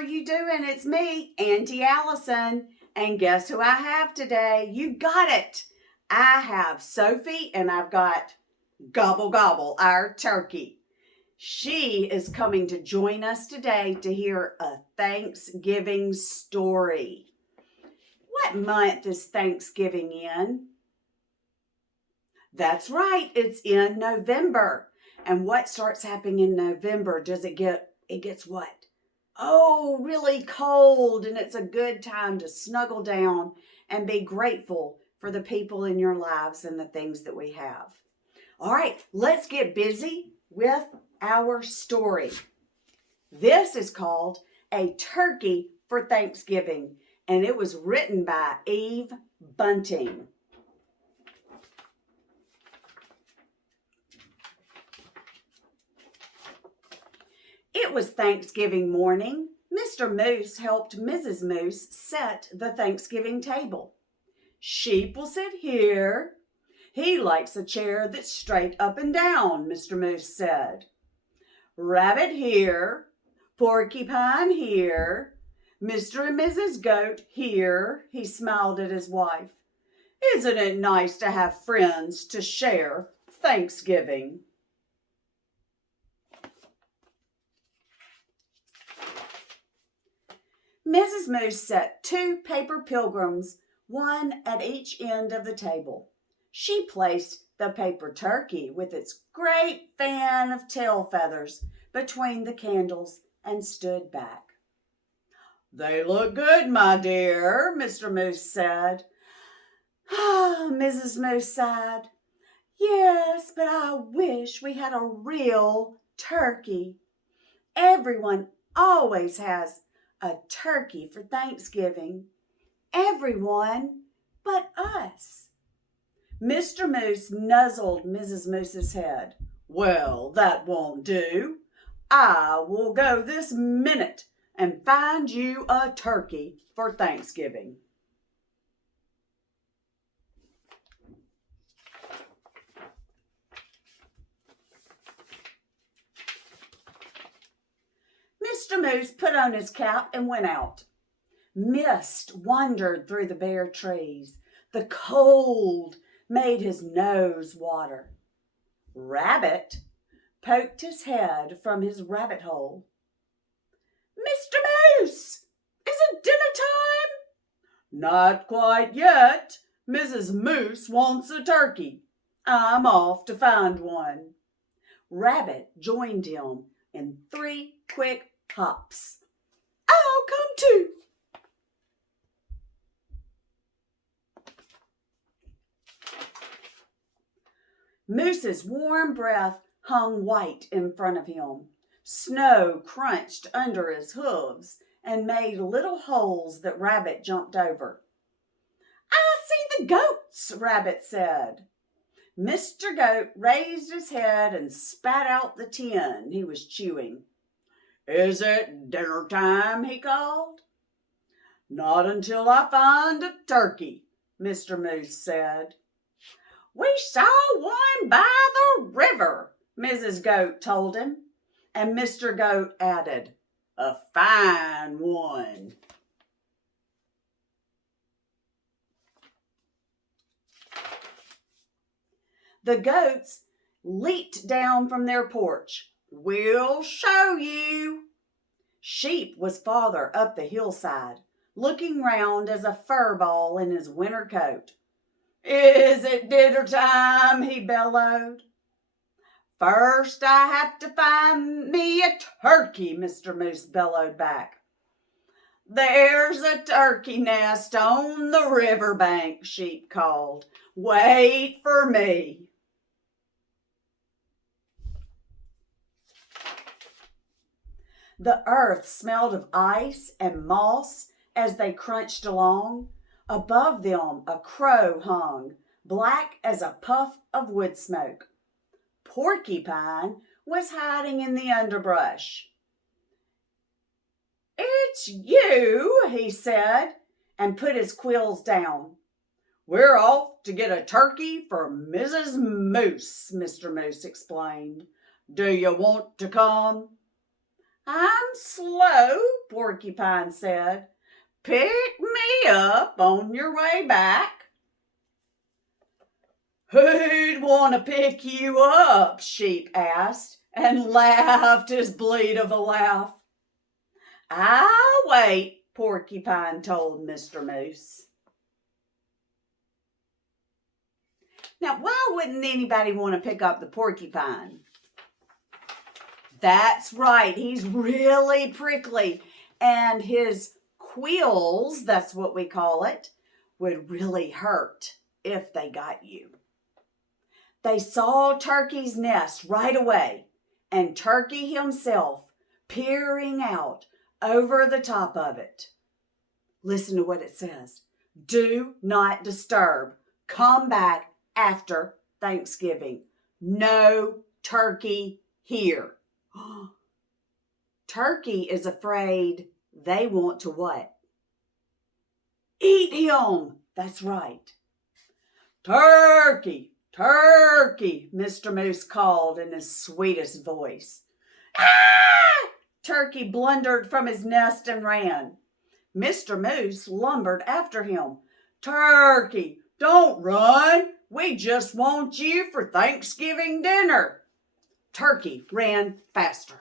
are you doing? It's me, Auntie Allison. And guess who I have today? You got it. I have Sophie and I've got Gobble Gobble, our turkey. She is coming to join us today to hear a Thanksgiving story. What month is Thanksgiving in? That's right, it's in November. And what starts happening in November? It gets what? Oh, really cold, and it's a good time to snuggle down and be grateful for the people in your lives and the things that we have. All right, let's get busy with our story. This is called A Turkey for Thanksgiving, and it was written by Eve Bunting. It was Thanksgiving morning. Mr. Moose helped Mrs. Moose set the Thanksgiving table. Sheep will sit here. He likes a chair that's straight up and down, Mr. Moose said. Rabbit here. Porcupine here. Mr. and Mrs. Goat here, he smiled at his wife. Isn't it nice to have friends to share Thanksgiving? Mrs. Moose set 2 paper pilgrims, one at each end of the table. She placed the paper turkey with its great fan of tail feathers between the candles and stood back. They look good, my dear, Mr. Moose said. Mrs. Moose sighed. Yes, but I wish we had a real turkey. Everyone always has a turkey for Thanksgiving. Everyone but us. Mr. Moose nuzzled Mrs. Moose's head. Well, that won't do. I will go this minute and find you a turkey for Thanksgiving. Mr. Moose put on his cap and went out. Mist wandered through the bare trees. The cold made his nose water. Rabbit poked his head from his rabbit hole. Mr. Moose, is it dinner time? Not quite yet. Mrs. Moose wants a turkey. I'm off to find one. Rabbit joined him in 3 quick hops. I'll come too. Moose's warm breath hung white in front of him. Snow crunched under his hooves and made little holes that Rabbit jumped over. I see the goats, Rabbit said. Mr. Goat raised his head and spat out the tin he was chewing. Is it dinner time? He called. Not until I find a turkey, Mr. Moose said. We saw one by the river, Mrs. Goat told him, and Mr. Goat added, a fine one. The goats leaped down from their porch. We'll show you. Sheep was farther up the hillside, looking round as a fur ball in his winter coat. Is it dinner time? He bellowed. First I have to find me a turkey, Mr. Moose bellowed back. There's a turkey nest on the riverbank, Sheep called. Wait for me. The earth smelled of ice and moss as they crunched along. Above them a crow hung, black as a puff of wood smoke. Porcupine was hiding in the underbrush. It's you, he said, and put his quills down. We're off to get a turkey for Mrs. Moose, Mr. Moose explained. Do you want to come? I'm slow, Porcupine said. Pick me up on your way back. Who'd want to pick you up? Sheep asked, and laughed his bleat of a laugh. I'll wait, Porcupine told Mr. Moose. Now, why wouldn't anybody want to pick up the porcupine? That's right, he's really prickly, and his quills, that's what we call it, would really hurt if they got you. They saw Turkey's nest right away, and Turkey himself peering out over the top of it. Listen to what it says. Do not disturb. Come back after Thanksgiving. No turkey here. Turkey is afraid they want to what? Eat him. That's right. Turkey, turkey, Mr. Moose called in his sweetest voice. Ah! Turkey blundered from his nest and ran. Mr. Moose lumbered after him. Turkey, don't run. We just want you for Thanksgiving dinner. Turkey ran faster.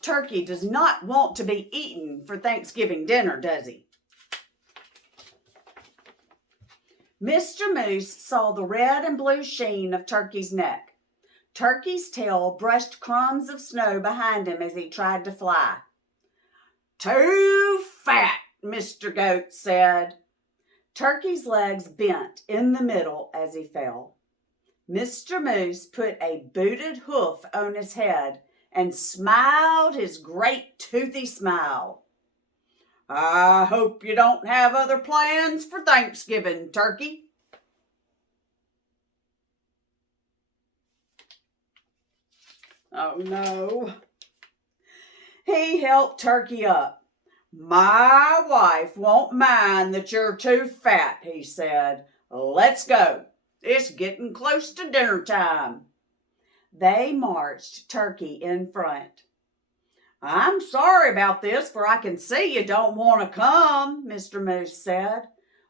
Turkey does not want to be eaten for Thanksgiving dinner, does he? Mr. Moose saw the red and blue sheen of Turkey's neck. Turkey's tail brushed crumbs of snow behind him as he tried to fly. Too fat, Mr. Goat said. Turkey's legs bent in the middle as he fell. Mr. Moose put a booted hoof on his head and smiled his great toothy smile. I hope you don't have other plans for Thanksgiving, Turkey. Oh no. He helped Turkey up. My wife won't mind that you're too fat, he said. Let's go. It's getting close to dinner time. They marched Turkey in front. I'm sorry about this, for I can see you don't want to come, Mr. Moose said.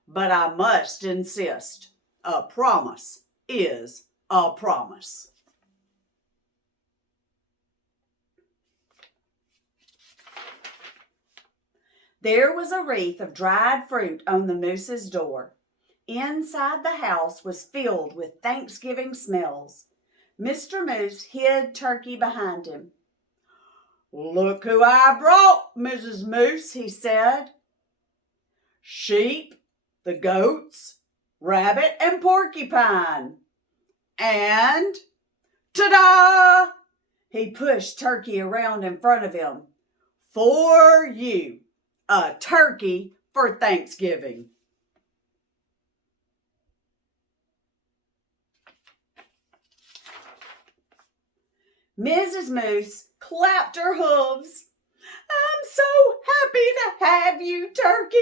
But I must insist. A promise is a promise. There was a wreath of dried fruit on the moose's door. Inside the house was filled with Thanksgiving smells. Mr. Moose hid Turkey behind him. Look who I brought, Mrs. Moose, he said. Sheep, the goats, rabbit, and porcupine. And, ta-da! He pushed Turkey around in front of him. For you, a turkey for Thanksgiving. Mrs. Moose clapped her hooves. I'm so happy to have you, Turkey.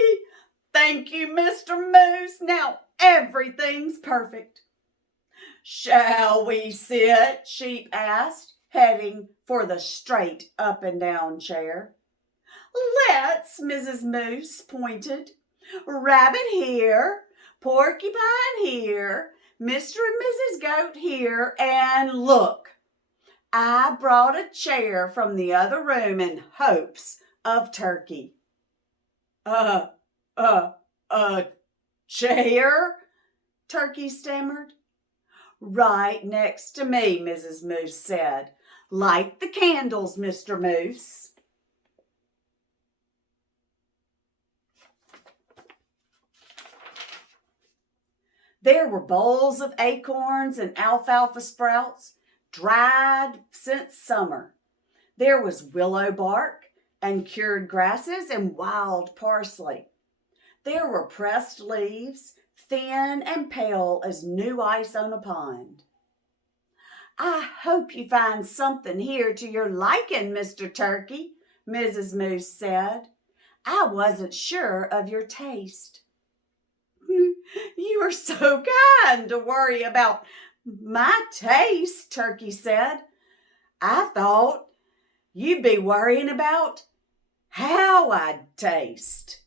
Thank you, Mr. Moose. Now everything's perfect. Shall we sit? Sheep asked, heading for the straight up and down chair. Let's, Mrs. Moose pointed. Rabbit here, Porcupine here, Mr. and Mrs. Goat here, and look, I brought a chair from the other room in hopes of Turkey. A chair? Turkey stammered. Right next to me, Mrs. Moose said. Light the candles, Mr. Moose. There were bowls of acorns and alfalfa sprouts, dried since summer. There was willow bark and cured grasses and wild parsley. There were pressed leaves, thin and pale as new ice on a pond. I hope you find something here to your liking, Mr. Turkey, Mrs. Moose said. I wasn't sure of your taste. You are so kind to worry about my taste, Turkey said. I thought you'd be worrying about how I'd taste.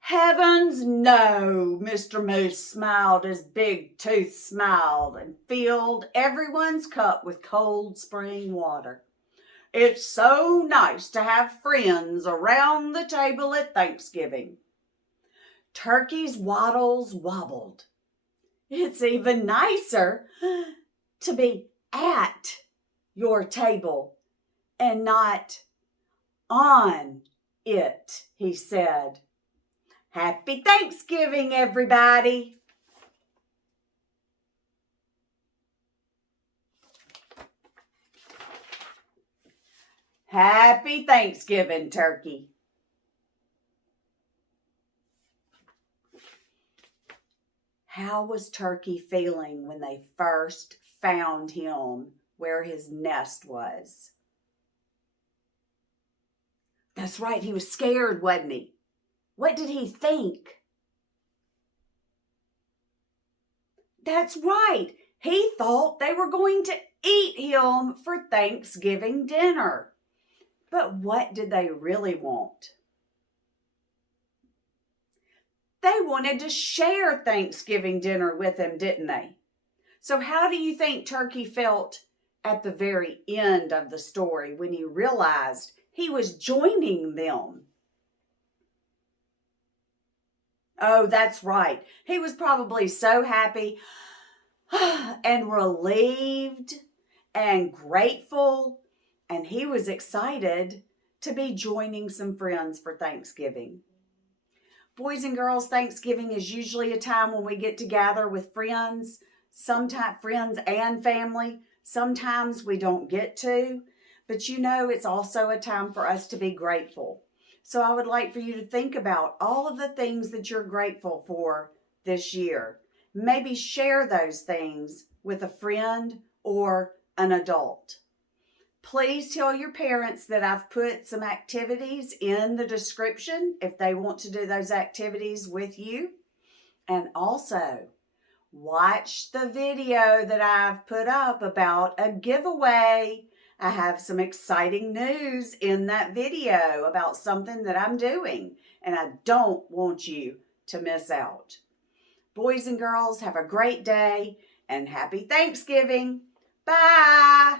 Heavens no, Mr. Moose smiled as Big Tooth smiled and filled everyone's cup with cold spring water. It's so nice to have friends around the table at Thanksgiving. Turkey's waddles wobbled. It's even nicer to be at your table and not on it, he said. Happy Thanksgiving, everybody. Happy Thanksgiving, Turkey. How was Turkey feeling when they first found him where his nest was? That's right, he was scared, wasn't he? What did he think? That's right. He thought they were going to eat him for Thanksgiving dinner. But what did they really want? They wanted to share Thanksgiving dinner with him, didn't they? So how do you think Turkey felt at the very end of the story when he realized he was joining them? Oh, that's right. He was probably so happy and relieved and grateful, and he was excited to be joining some friends for Thanksgiving. Boys and girls, Thanksgiving is usually a time when we get together with friends, sometimes friends and family. Sometimes we don't get to, but it's also a time for us to be grateful. So I would like for you to think about all of the things that you're grateful for this year. Maybe share those things with a friend or an adult. Please tell your parents that I've put some activities in the description if they want to do those activities with you. And also, watch the video that I've put up about a giveaway. I have some exciting news in that video about something that I'm doing, and I don't want you to miss out. Boys and girls, have a great day and happy Thanksgiving. Bye.